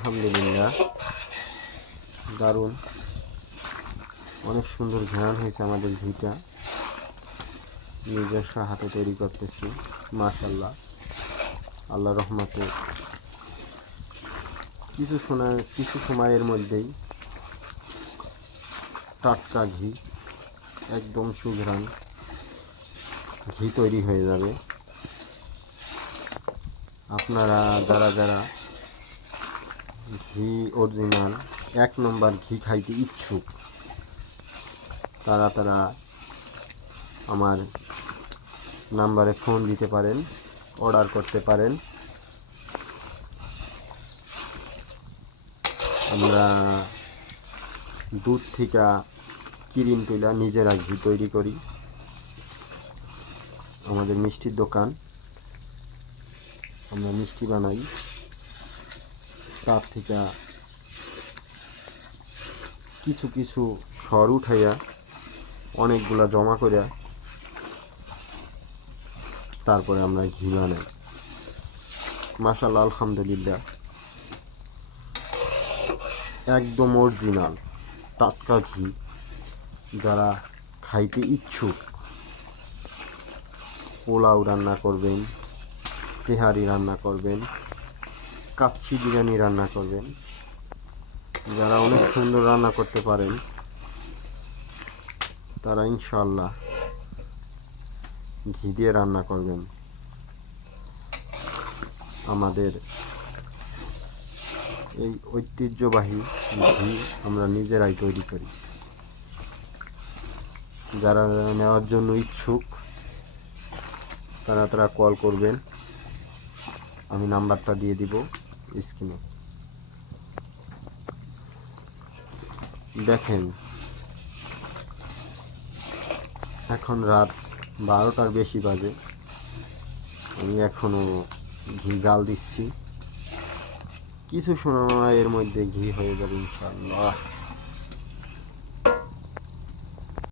আলহামদুলিল্লাহ, দারুণ, অনেক সুন্দর ঘ্রাণ হয়েছে আমাদের ঘিটা। নিজস্ব হাতে তৈরি করতেছি, মাশাআল্লাহ, আল্লাহ রহমতে কিছু সময়ের মধ্যেই টাটকা ঘি, একদম সুঘ্রাণ ঘি তৈরি হয়ে যাবে। আপনারা যারা ঘি অরিজিনাল 1 নম্বর ঘি খাইতে ইচ্ছুক, তারা আমার নাম্বারে ফোন দিতে পারেন, অর্ডার করতে পারেন। আমরা দুধ থেকে কিরিন তুলা নিজেরা ঘি তৈরি করি। আমাদের মিষ্টির দোকান, আমরা মিষ্টি বানাই, তার থেকে কিছু সর উঠাইয়া অনেকগুলা জমা করিয়া তারপরে আমরা ঘি বানাই। মাশাআল্লাহ, আলহামদুলিল্লাহ, একদম অরিজিনাল টাটকা ঘি। যারা খাইতে ইচ্ছুক, পোলাও রান্না করবেন, তেহারি রান্না করবেন, কাচ্চি বিরিয়ানি রান্না করবেন, যারা অনেক সুন্দর রান্না করতে পারেন, তারা ইনশাআল্লাহ ঘি দিয়ে রান্না করবেন। আমাদের এই ঐতিহ্যবাহী ঘি আমরা নিজেরাই তৈরি করি। যারা নেওয়ার জন্য ইচ্ছুক, তারা কল করবেন, আমি নাম্বারটা দিয়ে দিব স্ক্রিনে। দেখেন, এখন রাত 12টার বেশি বাজে, আমি এখনও ঘি জাল দিচ্ছি। কিছু সময়ের মধ্যে ঘি হয়ে যাবে ইনশাআল্লাহ।